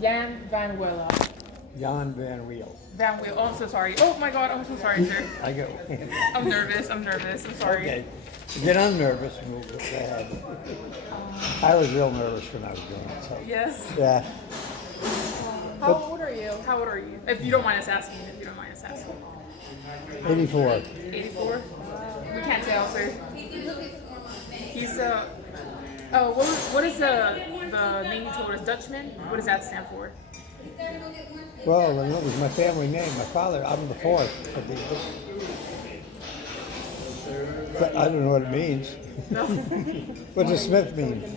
Jan Van Willa. Jan Van Weel. Van Weel. Oh, I'm so sorry. Oh my God, I'm so sorry, sir. I go. I'm nervous. I'm nervous. I'm sorry. Okay. Get unnervous and we'll go ahead. I was real nervous when I was doing it. So. Yes. Yeah. How old are you? How old are you? If you don't mind us asking. If you don't mind us asking. 84. 84. We can't tell, sir. He's Oh, what is the name you told us? Dutchman? What does that stand for? Well, it was my family name. My father, I'm the fourth. But I don't know what it means. No. What does Smith mean?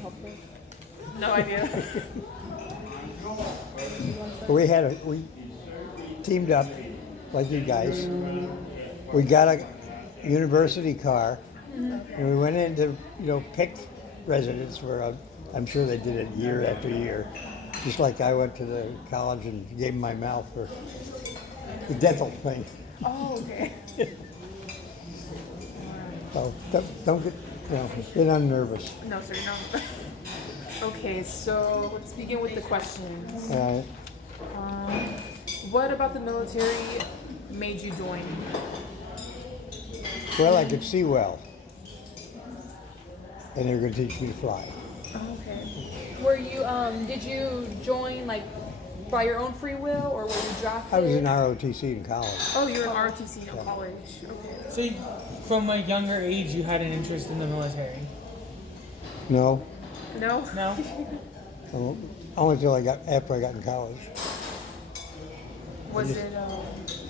No idea. We teamed up, like you guys. We got a university car, and we went in to, pick residents where I'm sure they did it year after year. Just like I went to the college and gave them my mouth for the dental thing. Oh, okay. So don't get unnervous. No, sir, no. Okay, so let's begin with the questions. What about the military made you join? Well, I could see well, and they were going to teach me to fly. Okay. Were you did you join like by your own free will or were you drafted? I was in ROTC in college. Oh, you're in ROTC in college. Okay. So, from a younger age, you had an interest in the military? No, No? No? only till after I got in college. Was it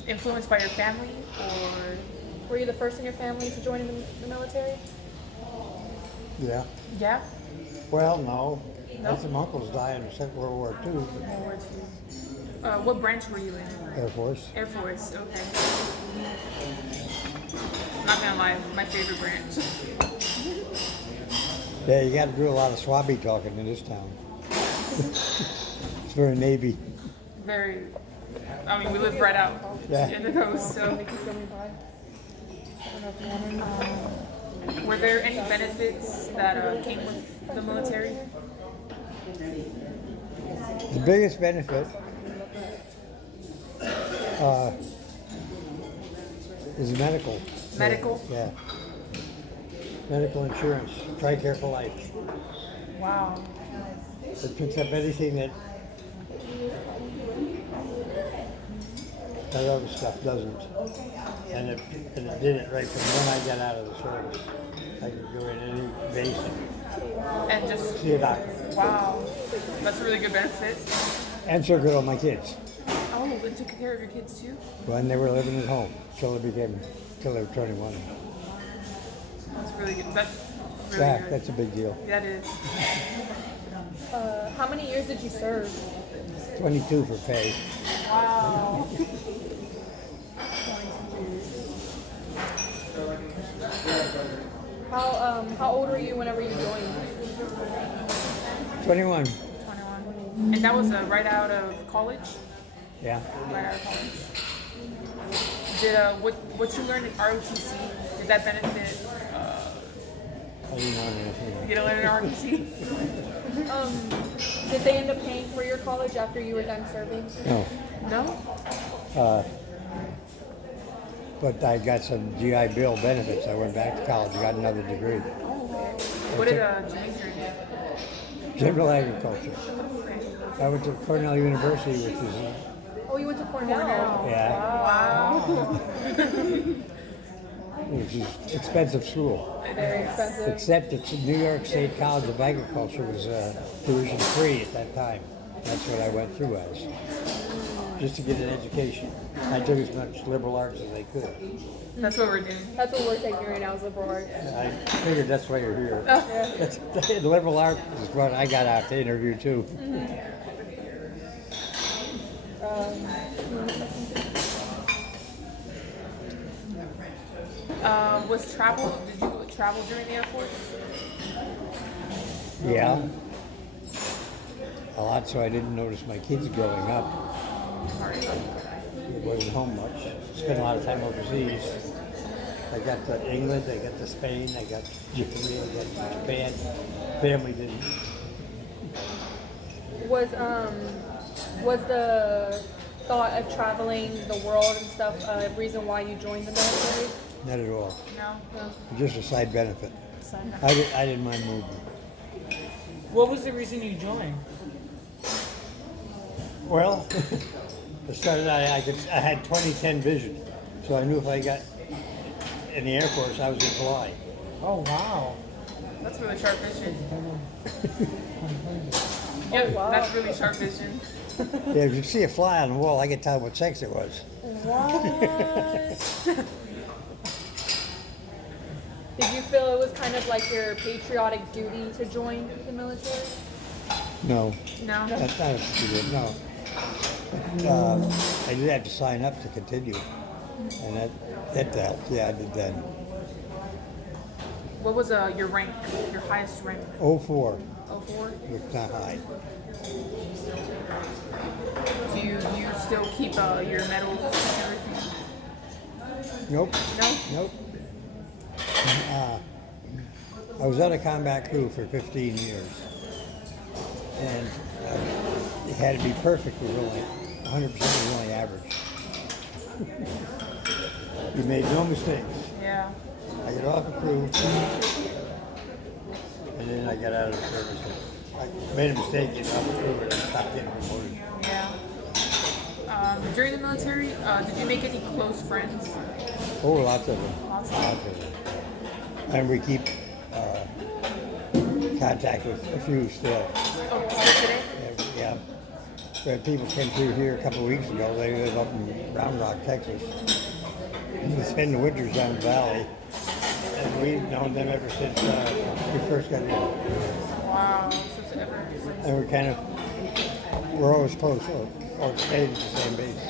influenced by your family or? Were you the first in your family to join the military? Yeah. Yeah? Well, no. No? Had some uncles die in the Second World War II. World War II. What branch were you in? Air Force. Air Force, okay. Not gonna lie, my favorite branch. Yeah, you got to do a lot of swabby talking in this town. It's very Navy. Very, I mean, we live right out Yeah. in the coast, so. Were there any benefits that came with the military? The biggest benefit is medical. Medical? Yeah. Medical insurance. TRICARE for life. Wow. It picks up anything that other stuff doesn't. And it did it right from when I got out of the service. I could go in any base And just, and see a doctor. wow. That's a really good benefit. And took it on my kids Oh, and took care of your kids too? when they were living at home till they were 21. That's really good. That's really Yeah, good. that's a big deal. That is. How many years did you serve? 22 for pay. Wow. How old were you whenever you joined? 21. 21. And that was right out of college? Yeah. Right out of college. Did what you learned in ROTC, did that benefit I didn't know anything. you to learn in ROTC? Did they end up paying for your college after you were done serving? No. No? But I got some GI Bill benefits. I went back to college, got another degree. Oh, okay. What did you major in? General agriculture. Okay. I went to Cornell University, which is, Oh, you went to Cornell. yeah, Wow. which is expensive school. Very expensive. Except it's New York State College of Agriculture was tuition free at that time. That's what I went through as, just to get an education. I took as much liberal arts as I could. That's what we're doing. That's what we're taking right now is liberal arts. I figured that's why you're here. That's, liberal arts is what I got out to interview too. Did you travel during the Air Force? Yeah. A lot, so I didn't notice my kids growing up. Sorry. It wasn't home much. Spent a lot of time overseas. I got to England, I got to Spain, I got to Germany, I got to Japan. Family didn't. Was the thought of traveling the world and stuff a reason why you joined the military? Not at all. No. Just a side benefit. Son. I didn't mind moving. What was the reason you joined? Well, it started out, I had 20/10 vision, so I knew if I got in the Air Force, I was going to fly. Oh wow. That's really sharp vision. Yep, wow. that's really sharp vision. Yeah, if you see a fly on the wall, I could tell what sex it was. What? Did you feel it was kind of like your patriotic duty to join the military? No, No. that's not what you did, no. I did have to sign up to continue, and that yeah, I did that. What was your rank? Your highest rank? 04, 04? was not high. Do you still keep your medals and everything? Nope, No. nope. I was on a combat crew for 15 years, and it had to be perfect. We were only 100% was only average. You made no mistakes. Yeah. I got off the crew, and then I got out of the service. I made a mistake getting off the crew, and I stopped getting promoted. Yeah. During the military, did you make any close friends? Oh, lots of them. Lots of Lots of them. And we keep contact with a few still. Oh, still today? Yeah. We had people came through here a couple of weeks ago. They live up in Round Rock, Texas. We spend the winters down the valley. And we've known them ever since we first got here. Wow. So ever since. And we're always close, or stayed at the same base.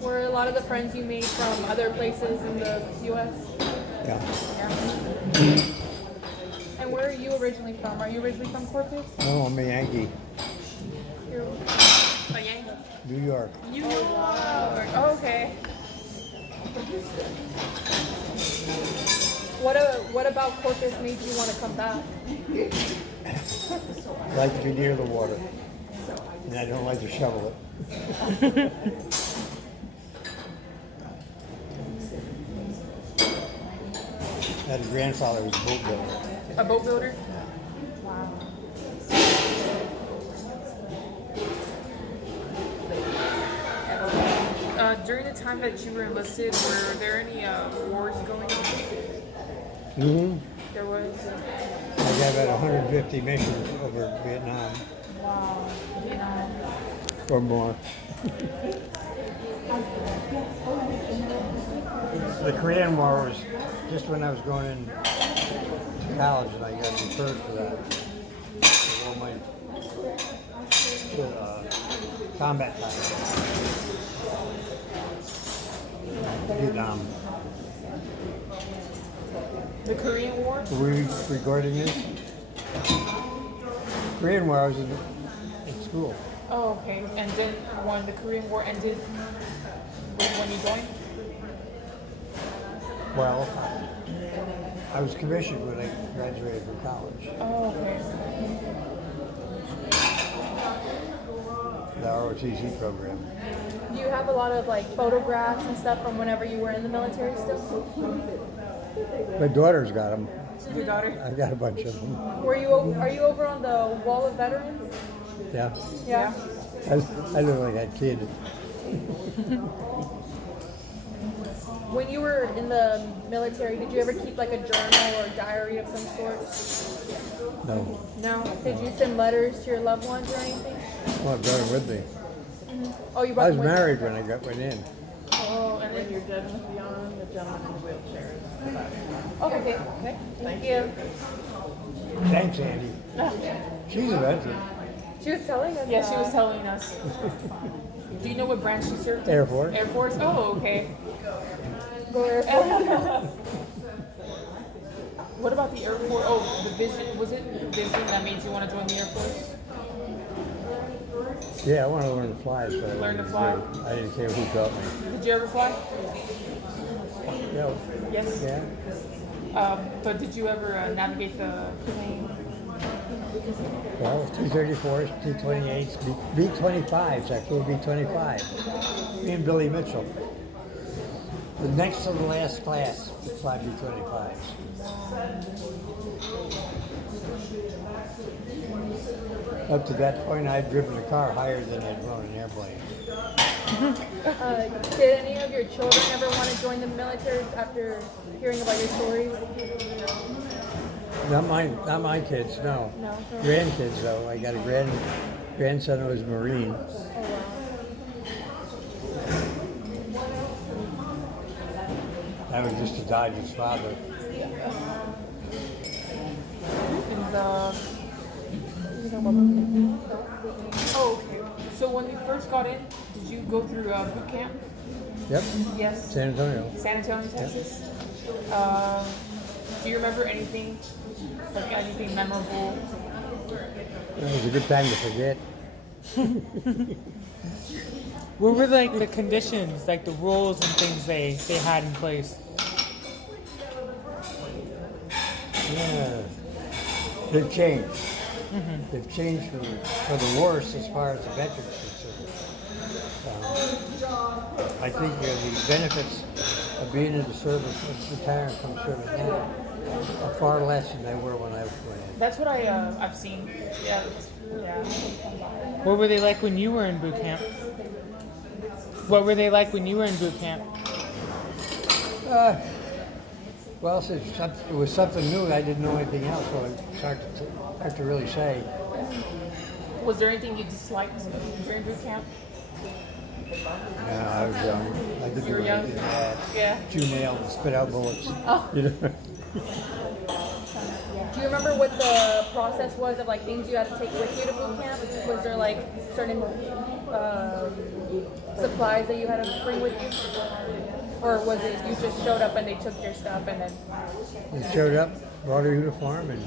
Were a lot of the friends you made from other places in the U.S.? Yeah. Yeah. And where are you originally from? Are you originally from Corpus? No, I'm a Yankee. You're- A Yankee. New York. You are. Oh, okay. What about Corpus made you want to come back? I like to be near the water. And I don't like to shovel it. I had a grandfather who was a boat builder. A boat builder? During the time that you were enlisted, were there any wars going on? Mm-hmm. There was. I got about 150 missions over Vietnam Wow. Vietnam. or more. The Korean War was just when I was going in to college, and I got referred for that. For all my combat time. Vietnam. The Korean War? Were we recording this? Korean War, I was in school. Oh, okay. And then when the Korean War ended, when you joined? Well, I was commissioned when I graduated from college. Oh, okay. The ROTC program. Do you have a lot of like photographs and stuff from whenever you were in the military still? My daughter's got them. Your daughter? I've got a bunch of them. Are you over on the Wall of Veterans? Yeah. Yeah. I look like that kid. When you were in the military, did you ever keep like a journal or diary of some sort? No. No. Did you send letters to your loved ones or anything? Well, I brought him with me. Oh, you I brought was them with you. married when I went in. Oh, and then You're judging beyond the gentleman in the wheelchair. Okay. Thank you. Thanks, Andy. She's a veteran. She was telling us. yeah, she was that. telling us. Do you know what branch she served? in? Air Force. Air Force? Oh, okay. Go Air Force. What about the Air Force? Oh, the vision. Was it the vision that made you want to join the Air Force? Yeah, I want to learn to fly. So I Learn to wanted fly. do. I didn't care who taught me. Did you ever fly? No. Yes. Yeah. But did you ever navigate the plane? Well, T-34s, T-28s, B-25s, actually B-25. Me and Billy Mitchell. The next to the last class to fly B-25s. Up to that point, I'd driven a car higher than I'd flown an airplane. Did any of your children ever want to join the military after hearing about your stories? Not my kids, no. No. Grandkids, though. I got a grandson who was a Marine. Oh wow. That was just to dodge his father. And oh, okay. So when you first got in, did you go through boot camp? Yep, Yes. San Antonio. San Antonio, Texas. Do you remember anything, like anything memorable? It was a good time to forget. What were like the conditions, like the rules and things they had in place? Yeah, they've changed. They've changed for the worse as far as the veterans concerned. I think the benefits of being in the service, retiring from service now, are far less than they were when I went in. That's what I've seen. Yeah. Yeah. What were they like when you were in boot camp? What were they like when you were in boot camp? Well, since it was something new, I didn't know anything else, so it's hard to really say. Was there anything you disliked during boot camp? No, I was young. I didn't You were do young? anything bad. Yeah. Chew nails and spit out bullets. Oh. You know? Do you remember what the process was of like things you had to take with you to boot camp? Was there like certain supplies that you had to bring with you? Or was it you just showed up and they took your stuff and then? They showed up, brought a uniform, and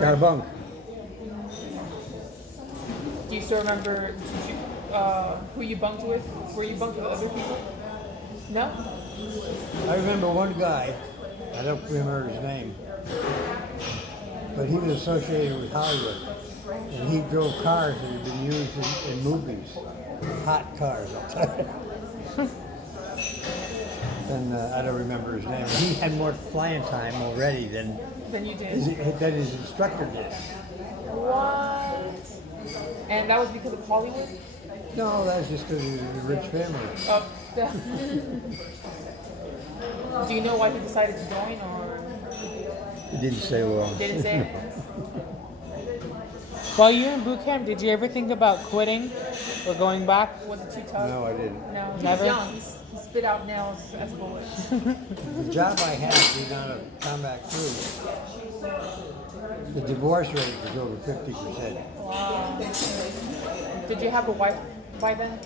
got a bunk. Do you still remember who you bunked with? Were you bunked with other people? No? I remember one guy, I don't remember his name, but he was associated with Hollywood. And he drove cars that had been used in movies. Hot cars, I'll tell you. And I don't remember his name. He had more flying time already than Then you did. his instructor did. What? And that was because of Hollywood? No, that was just because he was a rich family. Do you know why he decided to join, or He didn't say well. didn't say? While you were in boot camp, did you ever think about quitting or going back? Was it too tough? No, I didn't. No, he Never? was young. He spit out nails as bullets. The job I had being on a combat crew, the divorce rate was over 50%. Wow. Did you have a wife by then?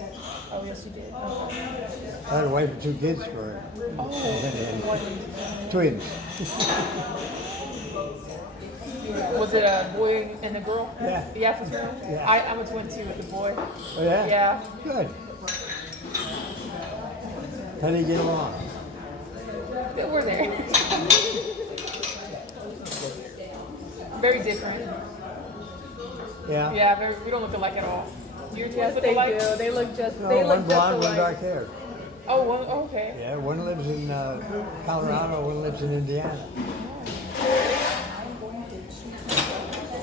Oh, yes, you did. I had a wife and 2 kids for it. Oh, Twins. was it a boy and a girl? Yeah. Yeah, for sure. Yeah. I'm a twin too with the boy. Oh, yeah? Yeah. Good. How do you get along? We're there. Very different. Yeah? Yeah, we don't look alike at all. Do your twins look They alike? do. They look just. No, they one look just blonde, one alike. dark hair. Oh, well, okay. Yeah, one lives in Colorado, one lives in Indiana.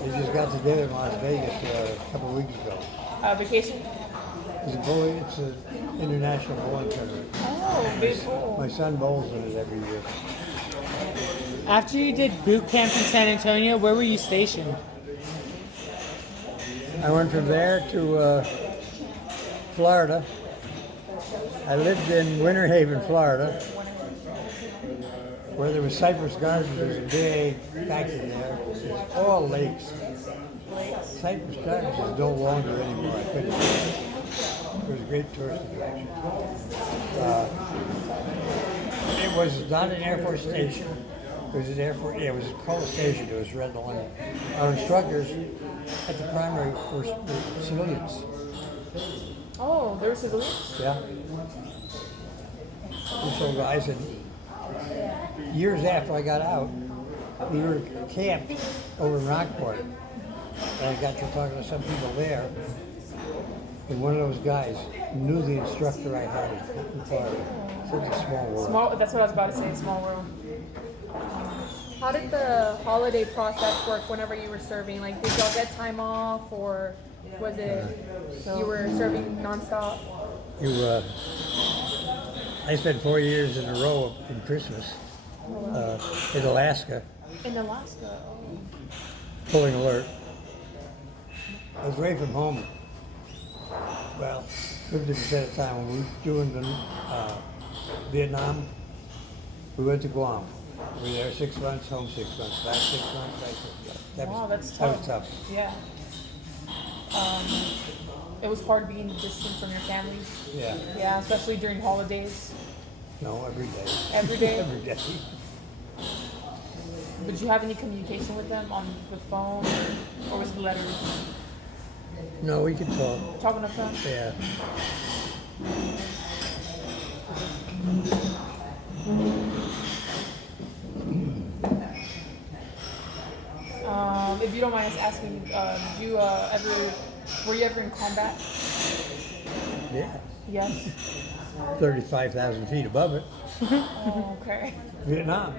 They just got together in Las Vegas a couple of weeks ago. Vacation? It's an international bowling tournament. Oh, very cool. My son bowls in it every year. After you did boot camp in San Antonio, where were you stationed? I went from there to Florida. I lived in Winter Haven, Florida, where there was Cypress Gardens. There was a big factory there. It was all lakes. Cypress Gardens is no longer anymore. I couldn't. It was a great tourist attraction. It was not an Air Force station. It was an Air Force. Yeah, it was called a station. It was Red Line. Our instructors at the primary were civilians. Oh, there were civilians? Yeah. These old guys, and years after I got out, we were camped over in Rockport. And I got to talking to some people there. And one of those guys knew the instructor I had in Florida. Such a small world. Small. That's what I was about to say. Small world. How did the holiday process work whenever you were serving? Like, did y'all get time off, or was it you were serving nonstop? I spent 4 years in a row in Christmas in Alaska, In Alaska. pulling alert. I was away from home. Well, 50% of the time when we were doing the Vietnam, we went to Guam. We were there 6 months, home 6 months, back 6 months, back 6 months. Wow, that's That was tough. tough. Yeah. It was hard being distant from your family. Yeah. Yeah, especially during holidays. No, every day. Every day? Every day. Did you have any communication with them on the phone, or was it letters? No, we could talk. Talking on the phone? Yeah. If you don't mind us asking, did you were you ever in combat? Yeah. Yes. 35,000 feet above it. Oh, okay. Vietnam.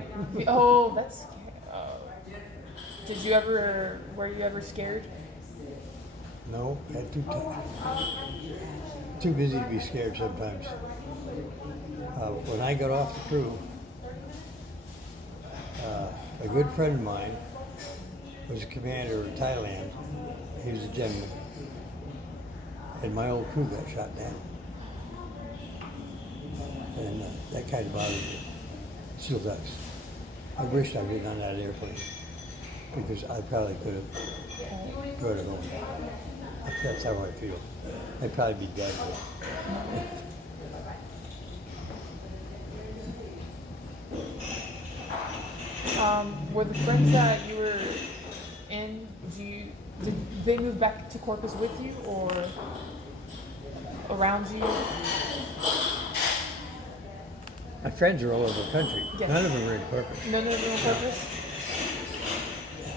Oh, that's scary. Were you ever scared? No, had too busy to be scared sometimes. When I got off the crew, a good friend of mine was a commander in Thailand. He was a general. And my old crew got shot down. And that kind of bothered me. Still does. I wished I'd been on that airplane because I probably could have brought it home. That's how I feel. I'd probably be dead. Were the friends that you were in, did they move back to Corpus with you or around you? My friends are all over the country. Yes. None of them are in Corpus. None of them on Corpus?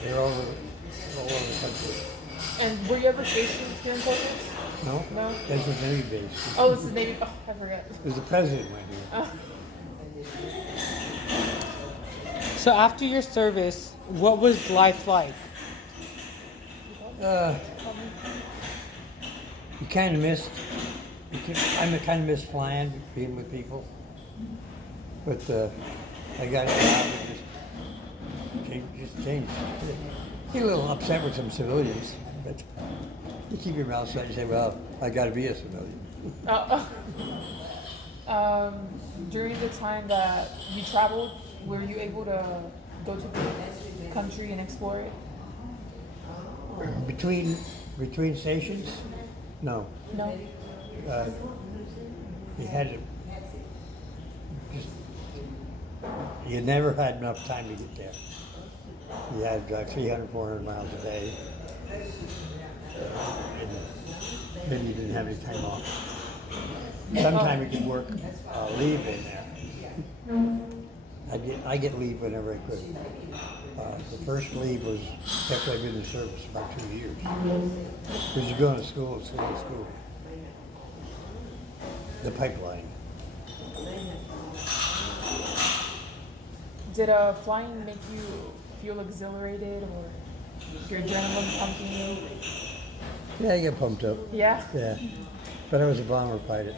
They're all over the country. And were you ever stationed here in Corpus? No? No? That's a Navy base. Oh, this is Navy. Oh, I forgot. Because the president went here. Oh. So after your service, what was life like? You kind of missed. I kind of missed flying, being with people. But I got a job and just changed. Get a little upset with some civilians, but you keep your mouth shut and say, "Well, I got to be a civilian." During the time that you traveled, were you able to go to the country and explore it? Between stations, no. No. You had to. You never had enough time to get there. You had to drive 300, 400 miles a day. And then you didn't have any time off. Sometimes you could work leave in there. I get leave whenever I could. The first leave was after I've been in the service about 2 years. Because you're going to school. The pipeline. Did flying make you feel exhilarated or your adrenaline pumping? Yeah, I get pumped up. Yeah. Yeah. But I was a bomber pilot.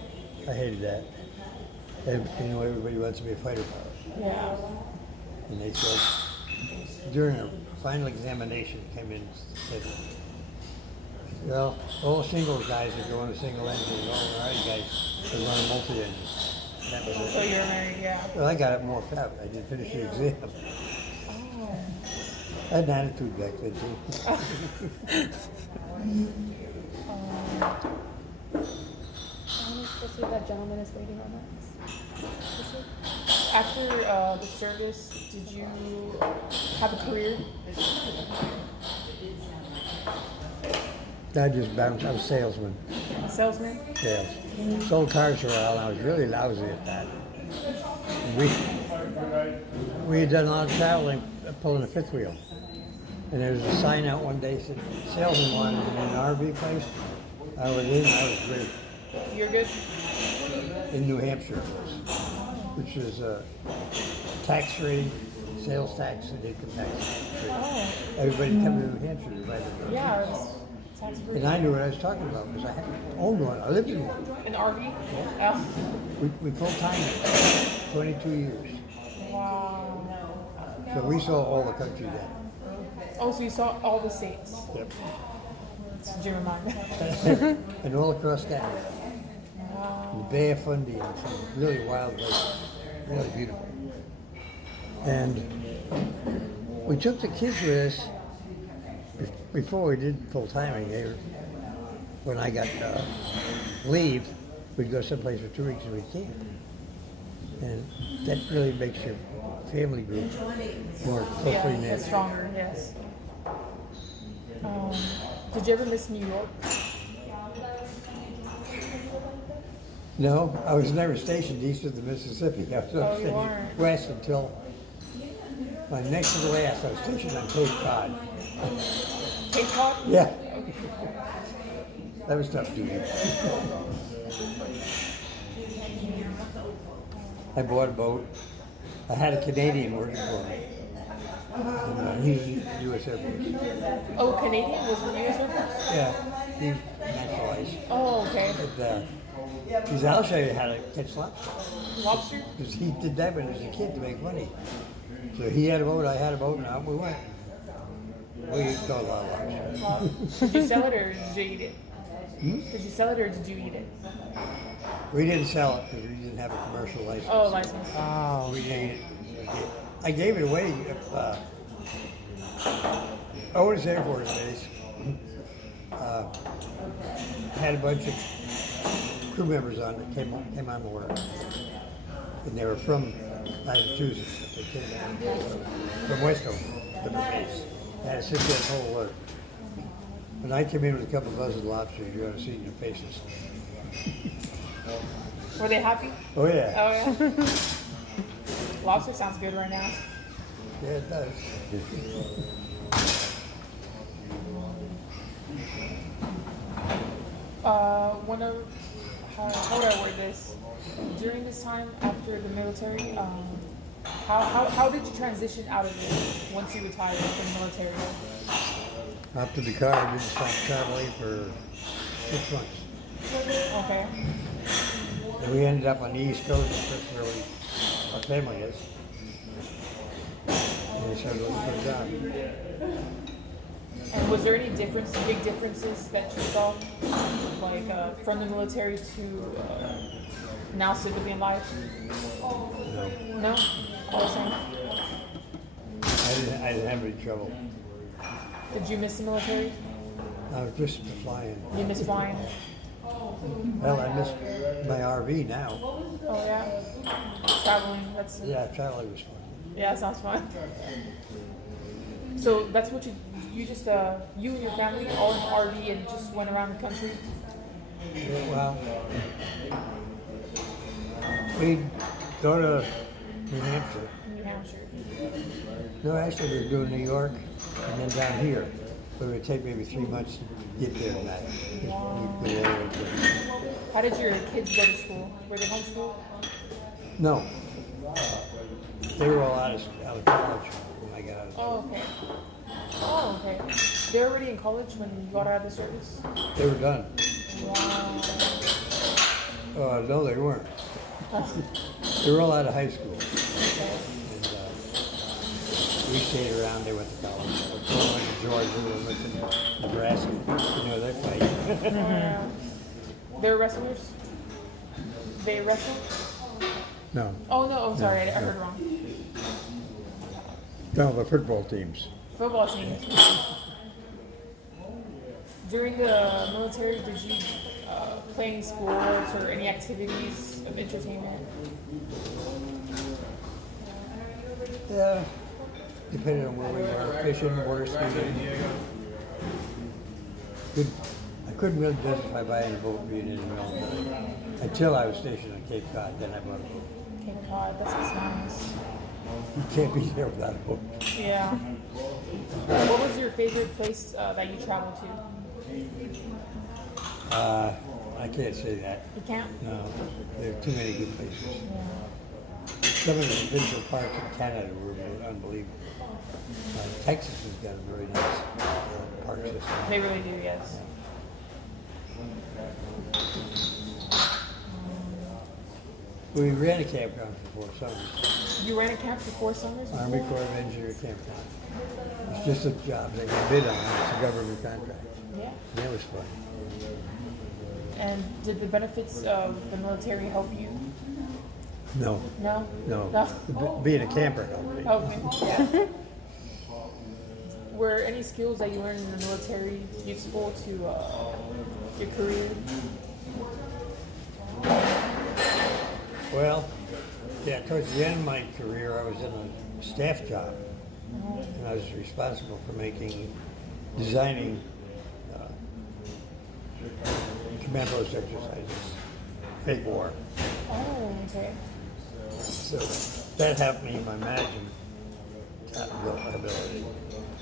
I hated that. And, everybody wants to be a fighter pilot. Yeah. And they said, during a final examination, came in and said, well, all single guys are going to single engine, and all married guys are running multi-engine. That was So it. you're married, yeah. Well, I got it more fat. I didn't finish the exam. Oh. I had an attitude back then, too. Let's see if that gentleman is waiting on us. After the service, did you have a career? I just bounced. I was a salesman. Salesman? Sales. Sold cars for a while, and I was really lousy at that. We had done a lot of traveling. pulling a fifth wheel. And there was a sign out one day said, salesman wanted in an RV place. I was in, I was great. You're good? In New Hampshire it was, which is tax-free, sales tax and income tax free. Oh, Everybody come to New Hampshire to buy the yeah, it was tax free. And I knew what I was talking about because I owned one. I lived in one. An RV? Oh. We full-time 22 years. Wow. So we saw all the country then. Oh, so you saw all the states. Yep. It's Jim and mine. And all across Canada. Wow. The Bay of Fundy and some really wild places. Really beautiful. And we took the kids with us before we did full-time. When I got leave, we'd go someplace for 2 weeks and we'd camp. And that really makes your family group more closely Yeah, knit. it's stronger, yes. Did you ever miss New York? No, I was never stationed east of the Mississippi. I was Oh, you stationed weren't. west until my next to the last. I was stationed on Cape Cod. Cape Cod? Yeah. That was tough duty. I bought a boat. I had a Canadian working for me. And, he was in the U.S. Air Force. Oh, Canadian was in the U.S. Air Force? Yeah, he's naturalized. Oh, okay. But, he said, I'll show you how to catch lobster. Lobster? Because he did that when he was a kid to make money. So he had a boat, I had a boat, and out we went. We caught a lot of lobster. Did you sell it or did you eat it? Hmm? Did you sell it or did you eat it? We didn't sell it because we didn't have a commercial license. Oh, license. Oh, We didn't eat it. I gave it away. Otis Air Force Base had a bunch of crew members on that came on the work. And they were from Massachusetts. They came from Weston, the base. They had a 6-inch whole work. When I came in with a couple of dozen lobsters, you ought to see their faces. Were they happy? Oh, yeah. Oh, yeah. Lobster sounds good right now. Yeah, it does. How would I word this? During this time after the military, how did you transition out of it once you retired from the military? After the car, I didn't stop traveling for 6 months. Okay. And we ended up on the East Coast, that's where our family is. And we started looking for a job. And was there any big differences that you saw, like from the military to now civilian life? No, No? All the same? I didn't have any trouble. Did you miss the military? I was just flying. You miss flying? Well, I miss my RV now. Oh yeah? Traveling, that's... Yeah, traveling was fun. Yeah, sounds fun. So that's what you just, you and your family all in the RV and just went around the country? Yeah, well, we'd go to New Hampshire. New Hampshire. No, actually, we were doing New York and then down here. But it would take maybe 3 months to get there and back. We'd go all over the place. How did your kids go to school? Were they homeschooled? No. They were all out of college when I got out of Oh, okay. Oh, okay. They were already in college when you got out of the service? They were done. Wow. No, they weren't. They were all out of high school. And we stayed around. They went to college. One went to Georgia, one went to Nebraska. You know, they fight. They were wrestlers? They wrestled? No. Oh, no. I'm sorry. I heard wrong. No, the football teams. Football team. During the military, did you play any sports or any activities of entertainment? Yeah. Depending on where we were, fishing, water skiing. I couldn't really justify buying a boat and being in the military until I was stationed on Cape Cod. Then I bought a boat. Cape Cod, that sounds nice. You can't be there without a book. Yeah. What was your favorite place that you traveled to? I can't say that. You can't? No, there are too many good places. Some of the provincial parks in Canada were unbelievable. Texas has got a very nice park system. They really do, yes. We ran a campground for 4 summers. You ran a camp for 4 summers? Army Corps of Engineer campground. It's just a job they can bid on. It's a government contract. Yeah. And it was fun. And did the benefits of the military help you? No, No? no. No? Being a camper helped me. Okay. Yeah. Were any skills that you learned in the military useful to your career? Well, yeah, towards the end of my career, I was in a staff job. And I was responsible for designing command post exercises, fake war. Oh, okay. So that helped me in my management ability.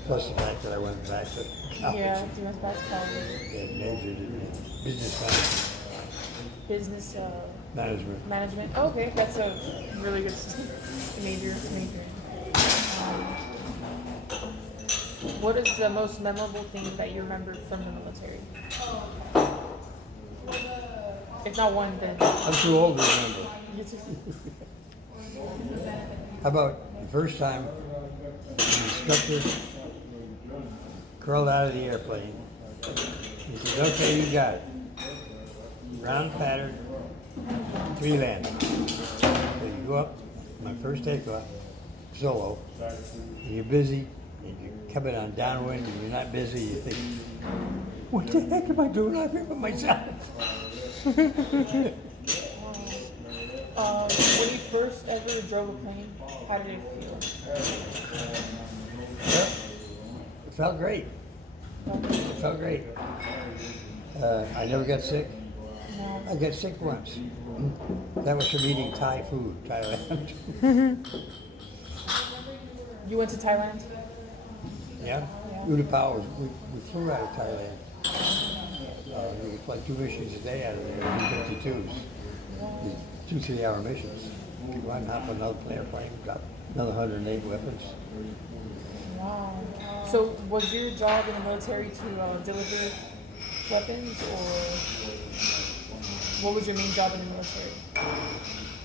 Plus the fact that I went back to college Yeah, you went back to college. and majored in business Business management. management. Oh, okay, that's a really good major. What is the most memorable thing that you remember from the military? If not one, then I'm too old to remember. you too. How about the first time the instructor crawled out of the airplane? He said, "Okay, you got it. Round pattern, 3 landings." So you go up, my first takeoff, solo, and you're busy, and you're coming on downwind, and you're not busy, you think, what the heck am I doing out here by myself? When you first ever drove a plane, how did it feel? Well, it felt great. It felt great. I never got sick. No. I got sick once. That was from eating Thai food, Thailand. You went to Thailand? Yeah. Utapao, we flew out of Thailand. We flight 2 missions a day out of there, B-52s. 2 3-hour missions. You go and hop on another airplane, got another 108 weapons. Wow. So was your job in the military to deliver weapons, or what was your main job in the military?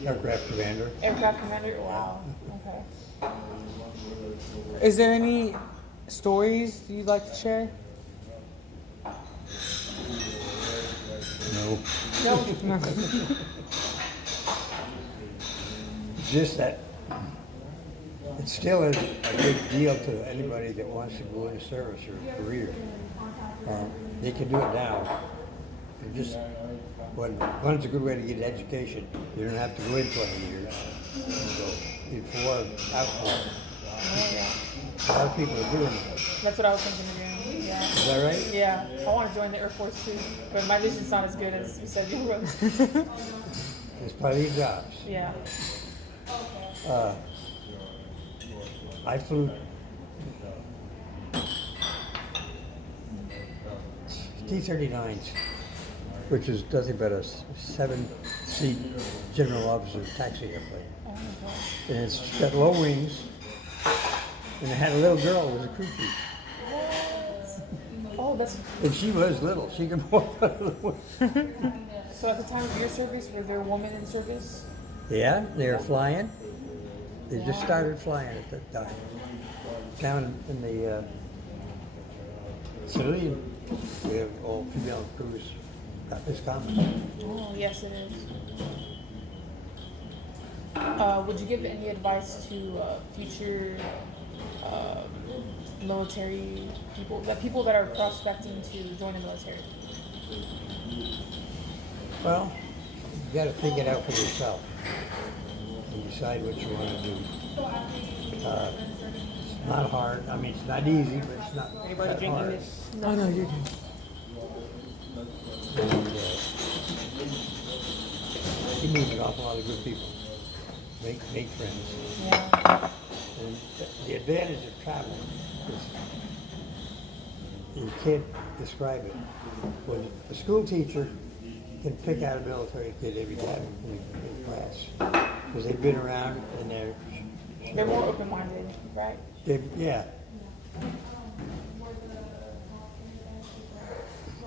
Aircraft commander. Aircraft commander? Wow. Okay. Is there any stories you'd like to share? No. No. It's just that it still is a big deal to anybody that wants to go into service or a career. They can do it now. One's a good way to get an education. You don't have to go in 20 years. You go in 4, out 4. Oh, yeah. A lot of people are doing it. That's what I was thinking of doing. Yeah. Is that right? Yeah. I want to join the Air Force too, but my vision's not as good as you said you were. There's plenty of jobs. Yeah. I flew T-39s, which is nothing but a 7-seat general officer taxi airplane. Oh my gosh. And it's got low wings, and it had a little girl who was a crew chief. Oh, that's And she was little. She could walk out of the way. so. At the time of your service, were there women in service? Yeah, they were flying. They just started flying at that time. Down in the civilian, we have all female crews. That is common. Oh, yes, it is. Would you give any advice to future military people that are prospecting to join the military? Well, you got to figure it out for yourself and decide what you want to do. It's not hard. I mean, it's not easy, but it's not Anybody that drinking hard. this? Oh no, you can. And you meet an awful lot of good people. make friends. Yeah. And the advantage of traveling is you can't describe it. When a school teacher can pick out a military kid every time in class because they've been around and They're more open-minded, right? yeah.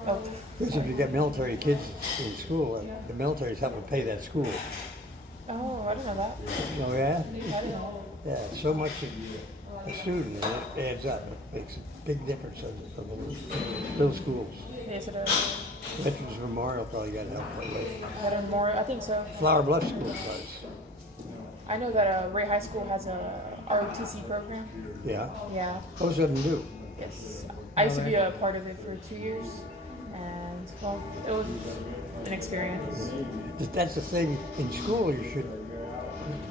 Oh, Because if you get military kids in school, the military's helping pay that school. oh, I didn't know that. Oh yeah? I didn't know. Yeah, so much a student, and it adds up. It makes a big difference in those schools. Yes, it is. Veterans Memorial probably got help that way. I don't more. I think so. Flower Bluff School does. I know that Ray High School has a ROTC program. Yeah, Yeah. most of them do. Yes. I used to be a part of it for 2 years, and well, it was an experience. That's the thing, in school you should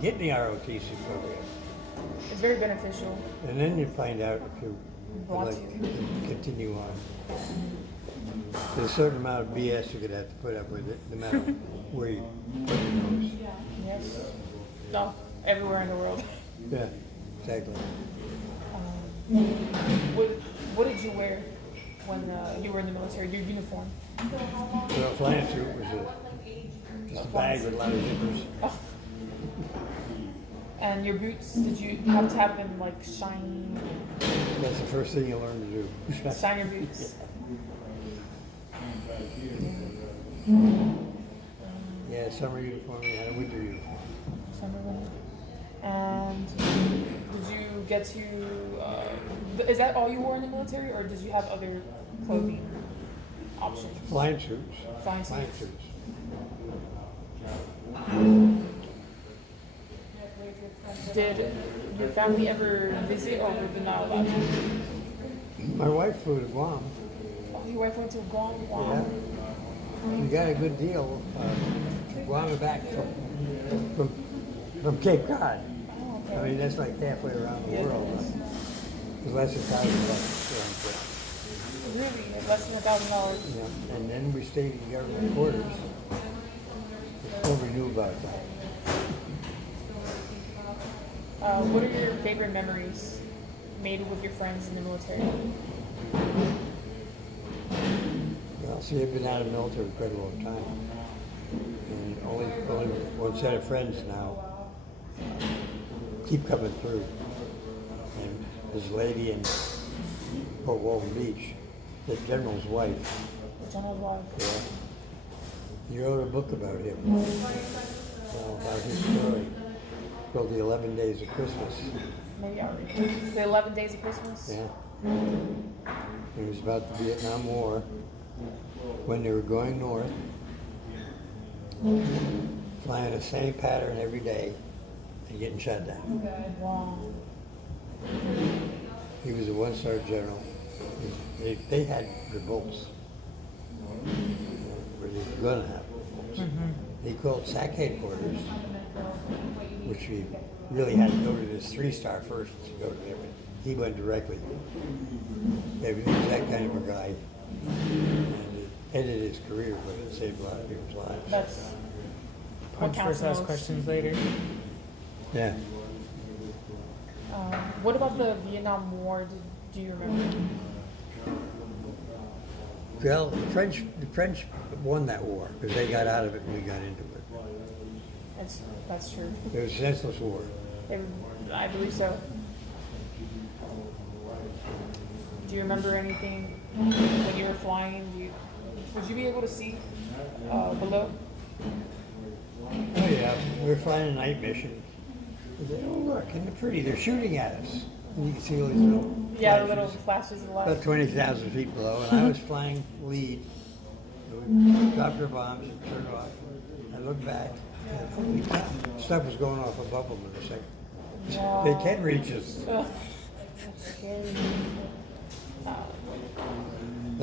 get in the ROTC program. It's very beneficial. And then you find out if you would Want like to. to continue on. There's a certain amount of BS you're gonna have to put up with it, no matter where you put your nose. Yes. No, everywhere in the world. Yeah, exactly. What did you wear when you were in the military? Your uniform? So a flying suit was just a bag with a lot of zippers. Oh. And your boots? Did you have to have them like shiny? That's the first thing you learn to do. Shine your boots. Yeah, summer uniform, we had a winter uniform. Summer winter. And did you get to? Is that all you wore in the military, or did you have other clothing options? Flying suits. Flying Flying suits. suits. Did your family ever visit, or were they not allowed to? My wife flew to Guam. Oh, your wife went to Guam. Yeah. Wow. We got a good deal. Guam and back from Cape Cod. Oh, I okay. mean, that's like halfway around the Yeah, it world. is. It's less than $1,000. Really, like less than $1,000. Yeah. And then we stayed in government quarters. Nobody knew about that. What are your favorite memories made with your friends in the military? Well, see, I've been out of the military for quite a long time. And only one set of friends now keep coming through. And this lady in Port Walton Beach, the general's wife, The general's wife. yeah, you wrote a book about him, about his story, called The 11 Days of Christmas. Maybe I'll read it. The 11 Days of Christmas? Yeah. It was about the Vietnam War, when they were going north, flying the same pattern every day, and getting shot down. Wow. He was a one-star general. They had revolts, where they were gonna have revolts. He called SAC headquarters, which we really had to go to this 3-star first to go to there, but he went directly. Yeah, he was that kind of a guy. And it ended his career, but it saved a lot of people's lives. That's what Punch counts first, ask most. questions later. Yeah. What about the Vietnam War? Do you remember? Well, the French won that war because they got out of it and we got into it. That's true. It was a senseless war. I believe so. Do you remember anything when you were flying? Would you be able to see below? Oh yeah, we were flying a night mission. We said, oh look, isn't it pretty? They're shooting at us. And you can see all these little Yeah, the flashes. little flashes of light. About 20,000 feet below, and I was flying lead. We dropped our bombs and turned off. I looked back, and holy cow, stuff was going off above them in a second. Wow. They can reach us. Ugh, that's scary. I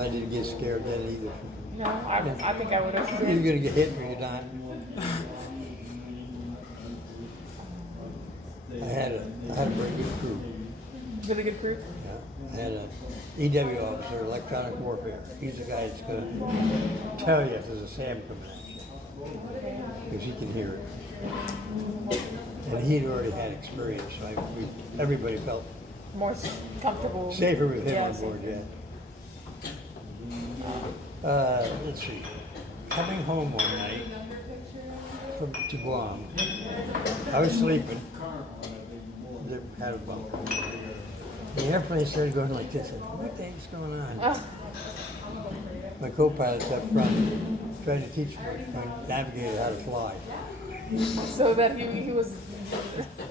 didn't get scared then either. No, I think I would You're have. gonna get hit or you're not. I had a very good crew. Really good crew. Yeah. I had a EW officer, electronic warfare. He's the guy that's gonna tell you if there's a SAM coming at you, because he can hear it. And he'd already had experience, so everybody felt More comfortable. safer with him Yeah, on board, yeah. Let's see. Coming home one night from to Guam, I was sleeping. They had a bunk. The airplane started going like this. I said, what the heck's going on? Ah, My co-pilot's up front, trying to teach my navigator how to fly. so that he was.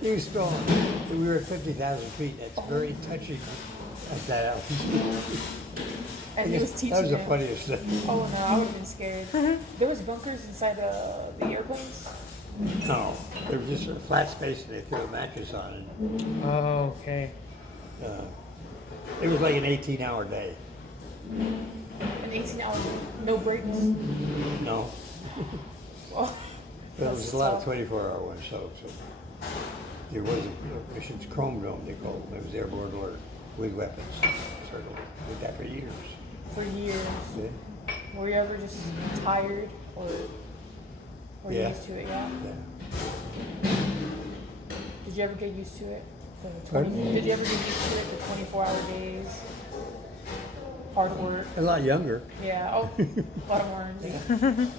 He was strong. We were at 50,000 feet. That's very touching at that altitude. And he was teaching That was the him. funniest thing. Oh no, I would have been scared. There was bunkers inside the airplanes. No, there was just a flat space and they threw a mattress on it. Oh, okay. It was like an 18-hour day. An 18-hour, no breaks. No, Oh, but it was that's a lot of tough. 24-hour ones. So there was a mission's Chrome Dome, they called it. It was airborne order with weapons. Started with that for years. For years. Yeah. Were you ever just tired or were you Yeah. used to it? Yeah. Yeah. Did you ever get used to it? Pardon? Did you ever get used to it? The 24-hour days, hard work. A lot younger. Yeah. Oh, a lot of orange.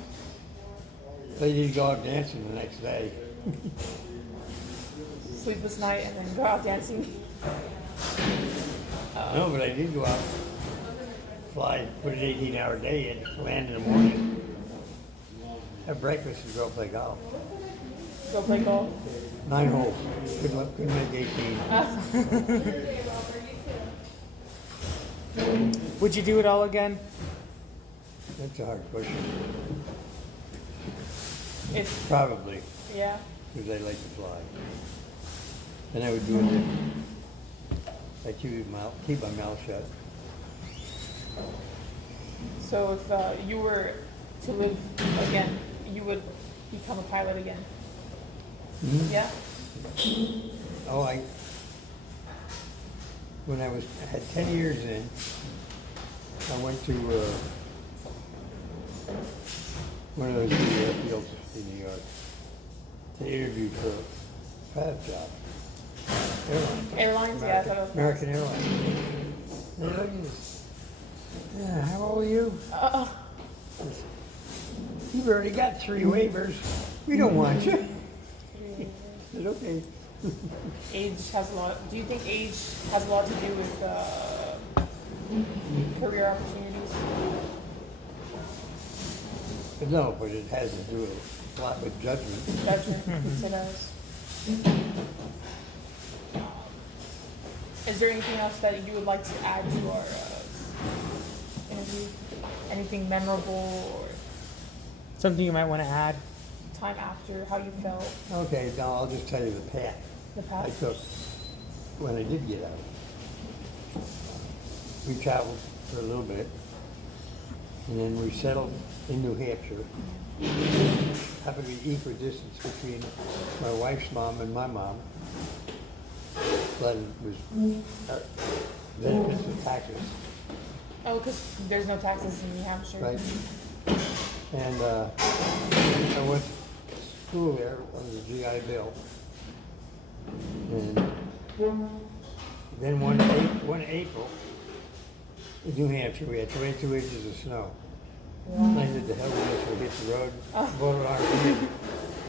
They did go out dancing the next day. Sleepless night and then go out dancing. No, but I did go out, fly, put an 18-hour day in, land in the morning, have breakfast and go play golf. Go play golf. 9 holes. Couldn't make 18. Would you do it all again? That's a hard question. It's Probably, yeah. because I like to fly. Then I would do it. I keep my mouth shut. So if you were to live again, you would become a pilot again. Mhm. Yeah. Oh, when I had 10 years in, I went to one of those airfields in New York to interview for a pilot job. Airlines. Yeah. I thought it was American Airlines. They look at us. Yeah, how old are you? You've already got 3 waivers. We don't want you. I said, okay. Age has a lot. Do you think age has a lot to do with career opportunities? But no, but it has to do a lot with judgment. Judgment. It does. Is there anything else that you would like to add to our interview? Anything memorable or Something you might want to add? time after, how you felt, Okay, now I'll just tell you the path the I past? took when I did get out. We traveled for a little bit, and then we settled in New Hampshire. Happened to be equidistance between my wife's mom and my mom. But it was benefits and taxes, Oh, because there's no taxes in New Hampshire. right? And I went to school there on the GI Bill. And then one April, in New Hampshire, we had 22 inches of snow. I said, the hell with this, we hit the road, voted on it.